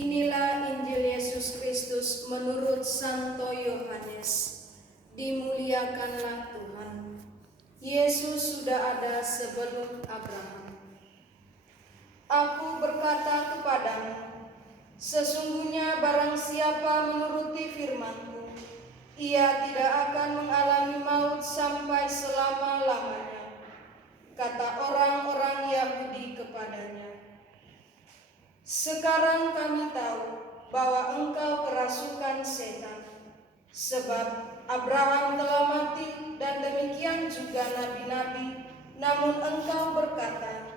Inilah Injil Yesus Kristus menurut Santo Yohanes. Dimuliakanlah Tuhan. Yesus sudah ada sebelum Abraham. Aku berkata kepadamu, sesungguhnya barang siapa menuruti firman-Ku, ia tidak akan mengalami maut sampai selama-lamanya. Kata orang-orang Yahudi kepadanya, sekarang kami tahu bahwa engkau kerasukan setan, sebab Abraham telah mati dan demikian juga nabi-nabi, namun engkau berkata,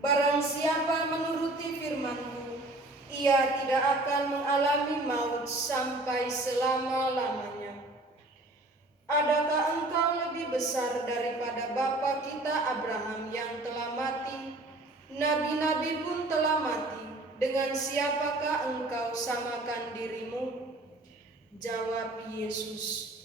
barang siapa menuruti firman-Ku, ia tidak akan mengalami maut sampai selama-lamanya. Adakah engkau lebih besar daripada bapa kita Abraham yang telah mati? Nabi-nabi pun telah mati. Dengan siapakah engkau samakan dirimu? Jawab Yesus,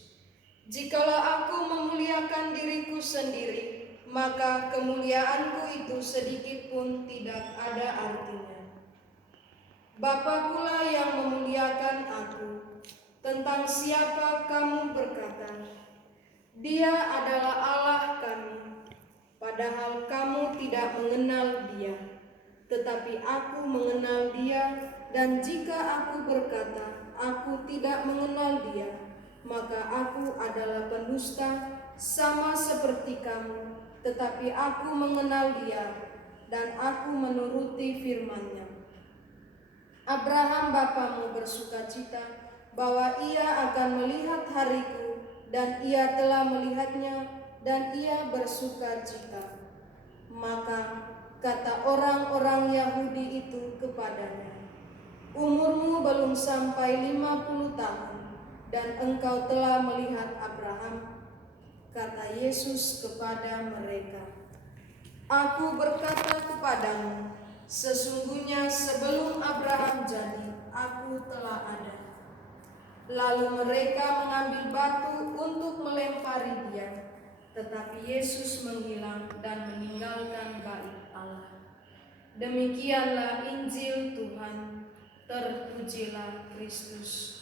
jikalau aku memuliakan diriku sendiri, maka kemuliaanku itu sedikit pun tidak ada artinya. Bapakulah yang memuliakan aku. Tentang siapa kamu berkata, Dia adalah Allah kami, padahal kamu tidak mengenal Dia. Tetapi aku mengenal Dia, dan jika aku berkata, aku tidak mengenal Dia, maka aku adalah pendusta, sama seperti kamu. Tetapi aku mengenal Dia, dan aku menuruti firman-Nya. Abraham bapamu bersukacita bahwa ia akan melihat hariku, dan ia telah melihatnya, dan ia bersukacita. Maka kata orang-orang Yahudi itu kepadanya, umurmu belum sampai 50 tahun, dan engkau telah melihat Abraham. Kata Yesus kepada mereka, aku berkata kepadamu, sesungguhnya sebelum Abraham jadi, aku telah ada. Lalu mereka mengambil batu untuk melempari Dia, tetapi Yesus menghilang dan meninggalkan bait Allah. Demikianlah Injil Tuhan. Terpujilah Kristus.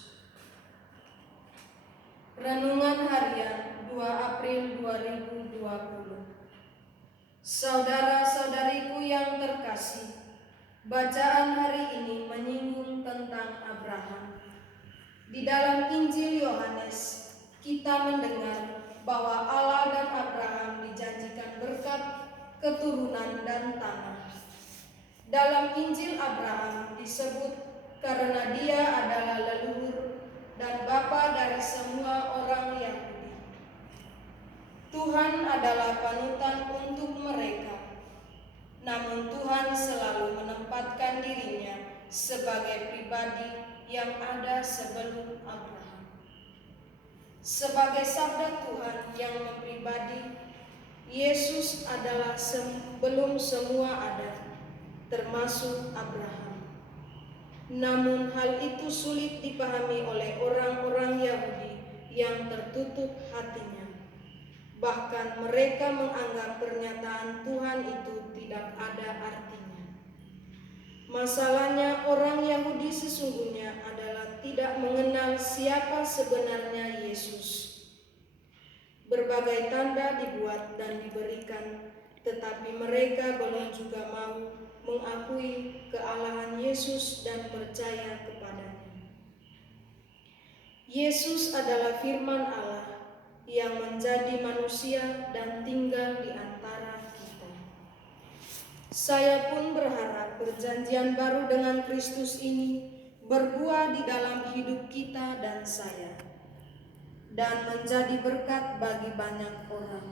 Renungan Harian 2 April 2020. Saudara-saudariku yang terkasih, bacaan hari ini menyinggung tentang Abraham. Di dalam Injil Yohanes, kita mendengar bahwa Allah dan Abraham dijanjikan berkat, keturunan, dan tanah. Dalam Injil Abraham disebut karena dia adalah leluhur dan bapa dari semua orang Yahudi. Tuhan adalah panutan untuk mereka, namun Tuhan selalu menempatkan dirinya sebagai pribadi yang ada sebelum Abraham. Sebagai sabda Tuhan yang mempribadi, Yesus adalah sebelum semua ada, termasuk Abraham. Namun hal itu sulit dipahami oleh orang-orang Yahudi yang tertutup hatinya. Bahkan mereka menganggap pernyataan Tuhan itu tidak ada artinya. Masalahnya, orang Yahudi sesungguhnya adalah tidak mengenal siapa sebenarnya Yesus. Berbagai tanda dibuat dan diberikan, tetapi mereka belum juga mau mengakui kealahan Yesus dan percaya kepadanya. Yesus adalah firman Allah yang menjadi manusia dan tinggal di antara kita. Saya pun berharap perjanjian baru dengan Kristus ini berbuah di dalam hidup kita dan saya, dan menjadi berkat bagi banyak orang.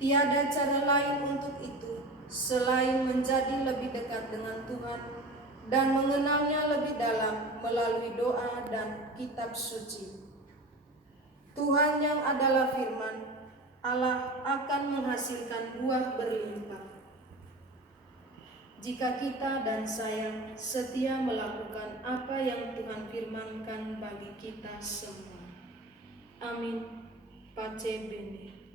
Tiada cara lain untuk itu selain menjadi lebih dekat dengan Tuhan dan mengenalnya lebih dalam melalui doa dan kitab suci. Tuhan yang adalah firman Allah akan menghasilkan buah berlimpah jika kita dan saya setia melakukan apa yang Tuhan firmankan bagi kita semua. Amin. Pace Bene.